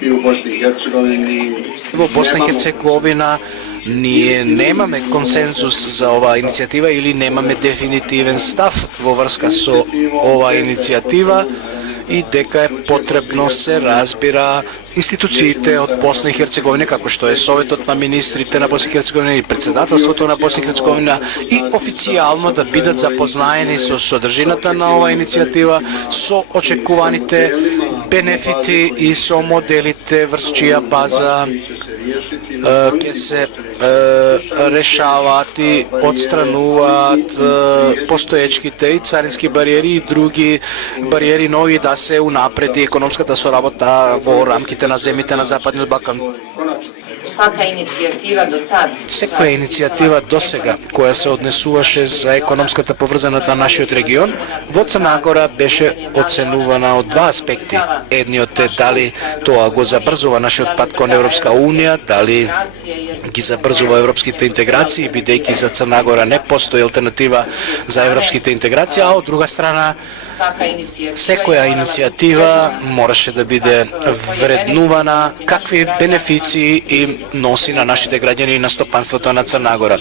i u Bosni i Hercegovini. Во Босна и Херцеговина ние немаме консензус за оваа иницијатива или немаме дефинитивен став во врска со оваа иницијатива и дека е потребно се разбира институциите од Босна и Херцеговина, како што е Советот на министрите на Босна и Херцеговина и председателството на Босна и Херцеговина, и официјално да бидат запознаени со содржината на оваа иницијатива, со очекуваните бенефити и со моделите врз чија база ќе се решаваат и отстрануваат постоечките и царински бариери и други бариери, но и да се унапреди економската соработа во рамките на земите на Западниот Балкан. Секоја иницијатива до сега која се однесуваше за економската поврзаност на нашиот регион во Црна Гора беше оценувана од два аспекти. Едниот е дали тоа го забрзува нашиот пат кон Европска унија, дали ги забрзува европските интеграции, бидејќи за Црна Гора не постои алтернатива за европските интеграции, а од друга страна секоја иницијатива мораше да биде вреднувана какви бенефиции им носи на нашите граѓани и на стопанството на Црна Гора.